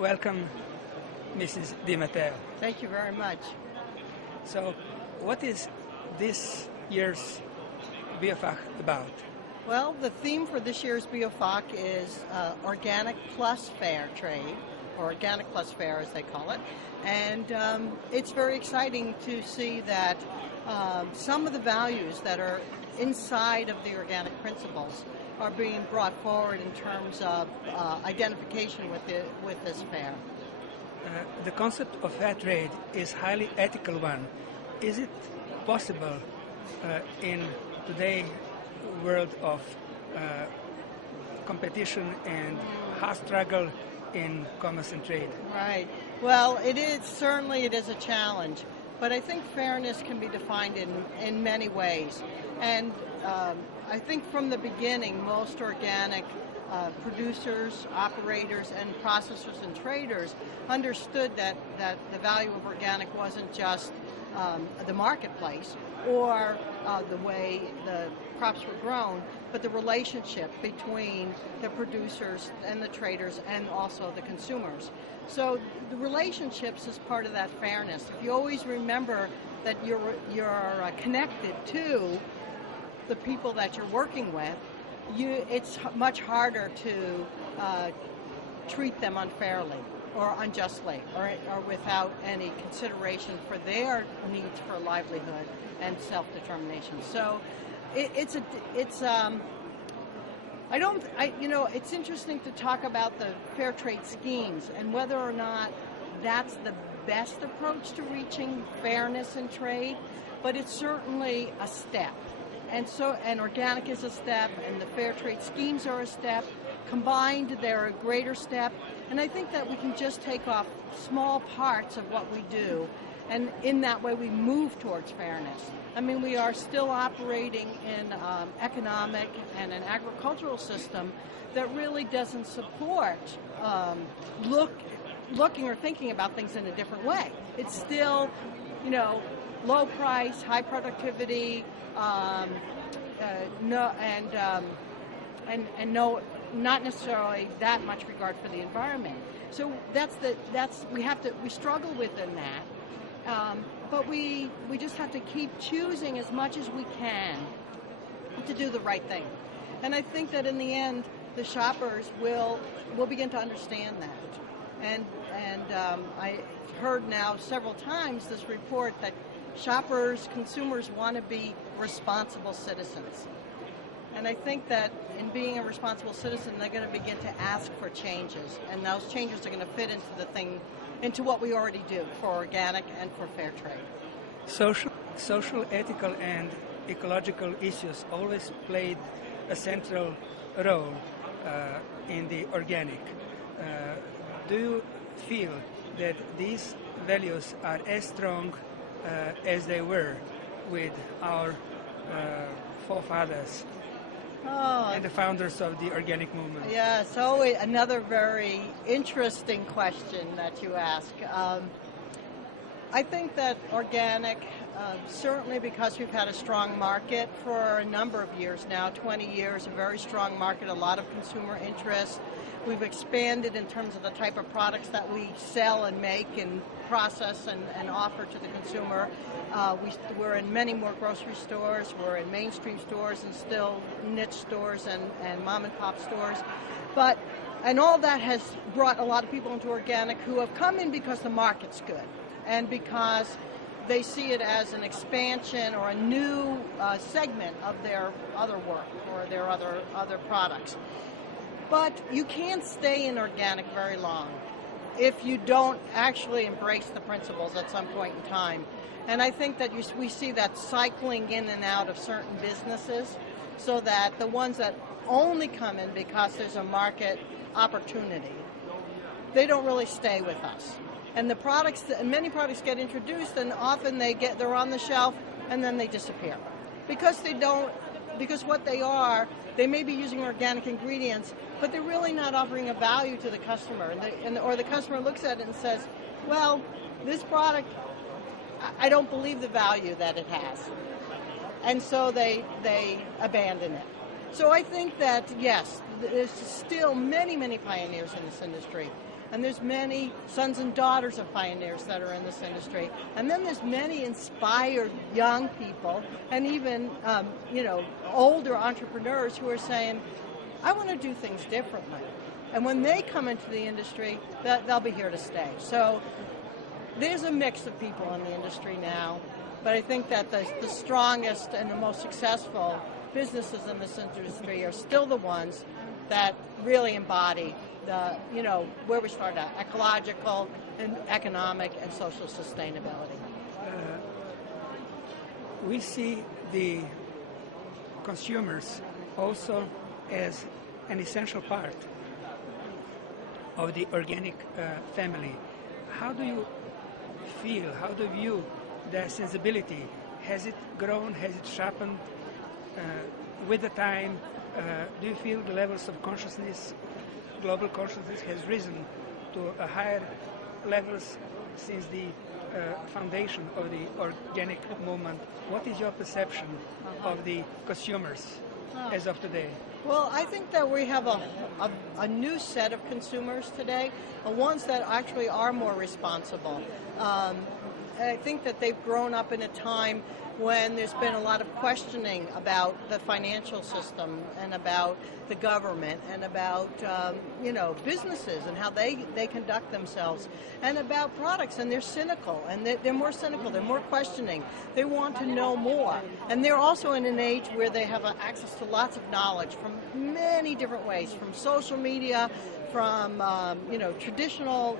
Welcome, Mrs. DiMatteo. Thank you very much. So, what is this year's BioFach about? Well, the theme for this year's BioFach is Organic Plus Fair Trade, or Organic Plus Fair as they call it. And it's very exciting to see that some of the values that are inside of the organic principles are being brought forward in terms of identification with this fair. The concept of fair trade is a highly ethical one. Is it possible in today's world of competition and hard struggle in commerce and trade? Right. Well, it is a challenge, but I think fairness can be defined in many ways. And I think from the beginning, most organic producers, operators, and processors and traders understood that the value of organic wasn't just the marketplace or the way the crops were grown, but the relationship between the producers and the traders and also the consumers. So the relationships is part of that fairness. If you always remember that you're connected to the people that you're working with, it's much harder to treat them unfairly or unjustly or without any consideration for their needs for livelihood and self-determination. So it's interesting to talk about the fair trade schemes and whether or not that's the best approach to reaching fairness in trade, but it's certainly a step. And organic is a step, and the fair trade schemes are a step. Combined, they're a greater step. And I think that we can just take off small parts of what we do, and in that way we move towards fairness. I mean, we are still operating in economic and an agricultural system that really doesn't support looking or thinking about things in a different way. It's still, low price, high productivity, not necessarily that much regard for the environment. So we struggle within that, but we just have to keep choosing as much as we can to do the right thing. And I think that in the end, the shoppers will begin to understand that. And I heard now several times this report that consumers want to be responsible citizens. And I think that in being a responsible citizen, they're going to begin to ask for changes. And those changes are going to fit into what we already do for organic and for fair trade. Social, ethical, and ecological issues always played a central role in the organic. Do you feel that these values are as strong as they were with our forefathers and the founders of the organic movement? Yeah, so another very interesting question that you ask. I think that organic, certainly because we've had a strong market for a number of years now, 20 years, a very strong market, a lot of consumer interest. We've expanded in terms of the type of products that we sell and make and process and offer to the consumer. We're in many more grocery stores, we're in mainstream stores and still niche stores and mom and pop stores. And all that has brought a lot of people into organic who have come in because the market's good and because they see it as an expansion or a new segment of their other work or their other products. But you can't stay in organic very long if you don't actually embrace the principles at some point in time. And I think that we see that cycling in and out of certain businesses, so that the ones that only come in because there's a market opportunity, they don't really stay with us. And many products get introduced, and often they're on the shelf and then they disappear because what they are, they may be using organic ingredients, but they're really not offering a value to the customer. Or the customer looks at it and says, well, this product, I don't believe the value that it has. And so they abandon it. So I think that, yes, there's still many, many pioneers in this industry. And there's many sons and daughters of pioneers that are in this industry. And then there's many inspired young people and even, older entrepreneurs who are saying, I want to do things differently. And when they come into the industry, they'll be here to stay. So there's a mix of people in the industry now. But I think that the strongest and the most successful businesses in this industry are still the ones that really embody the, where we start at, ecological and economic and social sustainability. We see the consumers also as an essential part of the organic family. How do you feel, how do you view the sensibility? Has it grown, has it sharpened with the time? Do you feel the levels of consciousness, global consciousness, has risen to a higher levels since the foundation of the organic movement? What is your perception of the consumers as of today? Well, I think that we have a new set of consumers today, ones that actually are more responsible. I think that they've grown up in a time when there's been a lot of questioning about the financial system and about the government and about, businesses and how they conduct themselves and about products. And they're cynical, and they're more cynical, they're more questioning. They want to know more. And they're also in an age where they have access to lots of knowledge from many different ways, from social media, from, traditional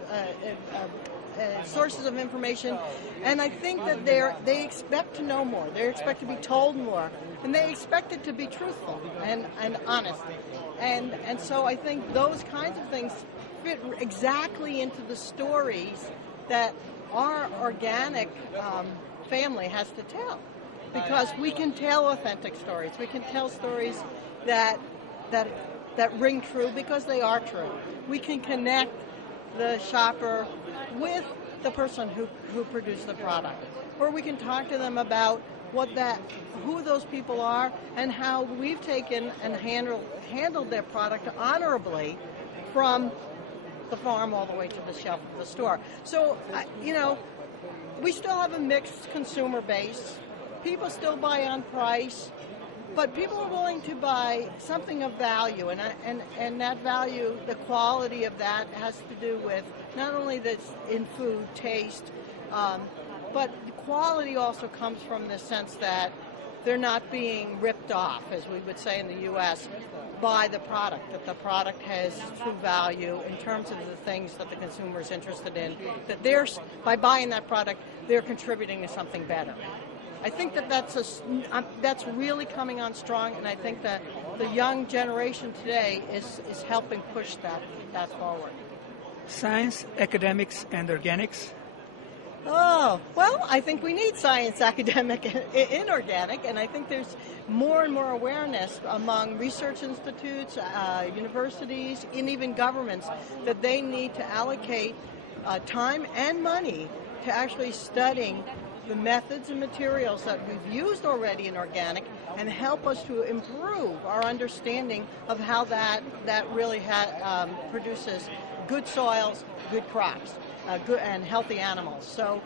sources of information, and I think that they expect to know more. They expect to be told more, and they expect it to be truthful and honest. And so I think those kinds of things fit exactly into the stories that our organic family has to tell, because we can tell authentic stories. We can tell stories that ring true because they are true. We can connect the shopper with the person who produced the product, or we can talk to them about who those people are and how we've taken and handled their product honorably from the farm all the way to the shelf of the store. So, we still have a mixed consumer base. People still buy on price, but people are willing to buy something of value, and that value, the quality of that has to do with not only that's in food, taste, but the quality also comes from the sense that they're not being ripped off, as we would say in the U.S., by the product, that the product has true value in terms of the things that the consumer is interested in, that by buying that product, they're contributing to something better. I think that's really coming on strong, and I think that the young generation today is helping push that forward. Science, academics, and organics? Oh, well, I think we need science, academic, and organic, and I think there's more and more awareness among research institutes, universities, and even governments that they need to allocate time and money to actually studying the methods and materials that we've used already in organic and help us to improve our understanding of how that really produces good soils, good crops, good and healthy animals. So,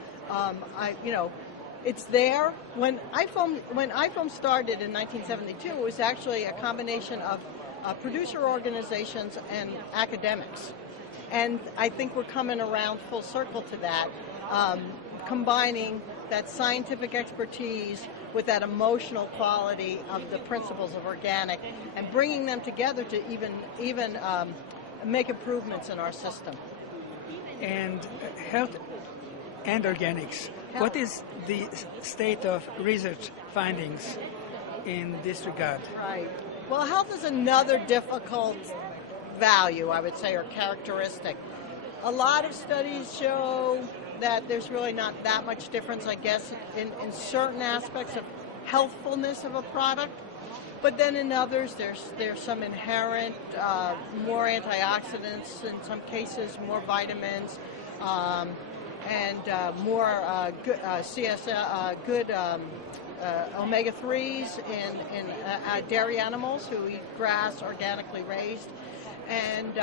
it's there. When IFOAM started in 1972, it was actually a combination of producer organizations and academics, and I think we're coming around full circle to that, combining that scientific expertise with that emotional quality of the principles of organic and bringing them together to even make improvements in our system. And health and organics. What is the state of research findings in this regard? Right. Well, health is another difficult value, I would say, or characteristic. A lot of studies show that there's really not that much difference, I guess, in certain aspects of healthfulness of a product. But then in others, there's some inherent more antioxidants, in some cases more vitamins, and more good good omega-3s in dairy animals who eat grass organically raised. And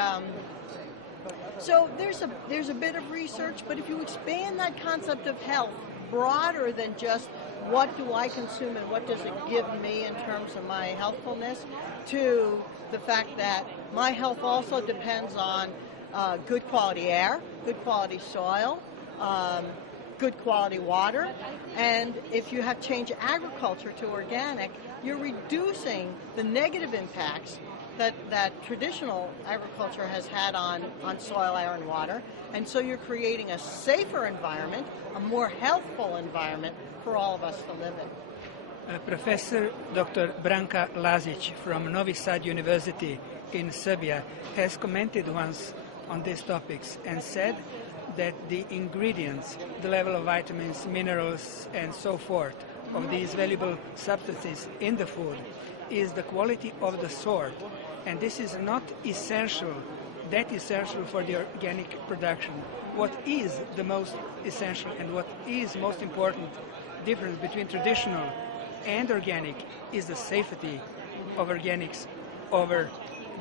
So there's a bit of research, but if you expand that concept of health broader than just what do I consume and what does it give me in terms of my healthfulness, to the fact that my health also depends on good quality air, good quality soil, good quality water, and if you have changed agriculture to organic, you're reducing the negative impacts that traditional agriculture has had on soil, air, and water, and so you're creating a safer environment, a more healthful environment for all of us to live in. Professor Dr. Branka Cicic from Novi Sad University in Serbia has commented once on these topics and said that the ingredients, the level of vitamins, minerals, and so forth of these valuable substances in the food is the quality of the sort, and this is not essential for the organic production. What is the most essential and what is most important difference between traditional and organic is the safety of organics over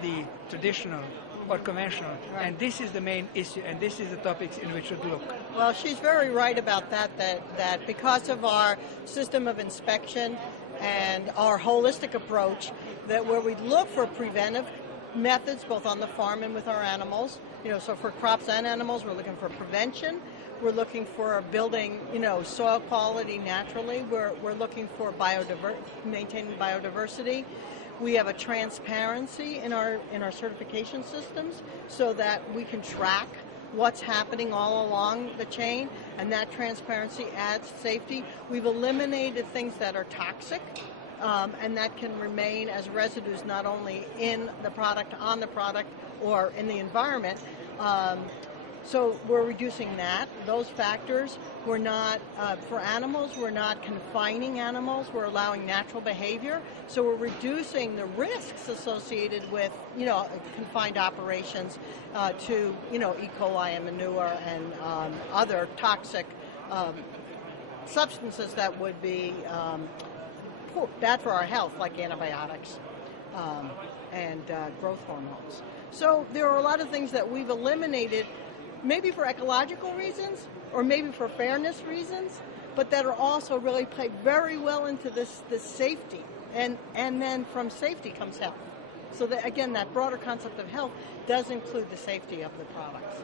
the traditional or conventional, right. And this is the main issue, and this is the topics in which we should look. Well, she's very right about that because of our system of inspection and our holistic approach, that where we look for preventive methods both on the farm and with our animals, so for crops and animals, we're looking for prevention. We're looking for building, soil quality naturally. We're looking for maintaining biodiversity. We have a transparency in our certification systems so that we can track what's happening all along the chain, and that transparency adds safety. We've eliminated things that are toxic, and that can remain as residues not only in the product, on the product, or in the environment. So we're reducing those factors. We're not, for animals, we're not confining animals. We're allowing natural behavior. So we're reducing the risks associated with, confined operations to, E. coli and manure and other toxic substances that would be bad for our health, like antibiotics and growth hormones. So there are a lot of things that we've eliminated, maybe for ecological reasons or maybe for fairness reasons, but that are also really play very well into this safety. And then from safety comes health. So that, again, that broader concept of health does include the safety of the products.